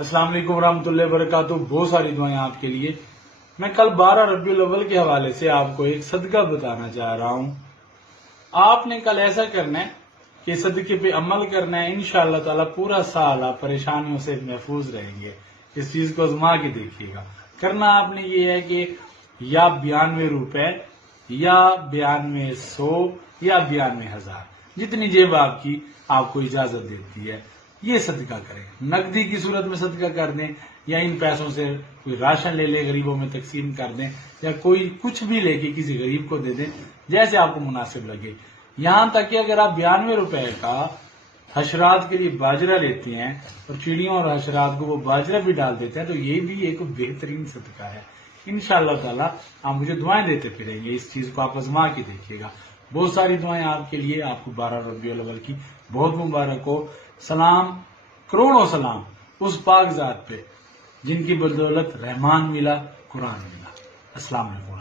السلام علیکم ورحمۃ اللہ وبرکاتہ. بہت ساری دعائیں آپ کے لیے. میں کل 12 ربیع الاول کے حوالے سے آپ کو ایک صدقہ بتانا چاہ رہا ہوں. آپ نے کل ایسا کرنا ہے کہ صدقے پہ عمل کرنا ہے. انشاءاللہ تعالی پورا سال آپ پریشانیوں سے محفوظ رہیں گے. اس چیز کو آزما کے دیکھیے گا. کرنا آپ نے یہ ہے کہ یا 92 روپے یا 9200 یا 92,000 جتنی جیب آپ کی آپ کو اجازت دیتی ہے یہ صدقہ کریں. نقدی کی صورت میں صدقہ کر دیں یا ان پیسوں سے کوئی راشن لے لے غریبوں میں تقسیم کر دیں یا کوئی کچھ بھی لے کے کسی غریب کو دے دیں جیسے آپ کو مناسب لگے. یہاں تک کہ اگر آپ 92 روپے کا حشرات کے لیے باجرہ لیتے ہیں اور چڑیوں اور حشرات کو وہ باجرہ بھی ڈال دیتے ہیں تو یہ بھی ایک بہترین صدقہ ہے. انشاءاللہ تعالی آپ مجھے دعائیں دیتے پھریں گے. اس چیز کو آپ آزما کے دیکھیے گا. بہت ساری دعائیں آپ کے لیے. آپ کو 12 ربیع الاول کی بہت مبارک ہو. سلام کروڑوں سلام اس پاک ذات پہ جن کی بدولت رحمان ملا قرآن ملا. السلام علیکم.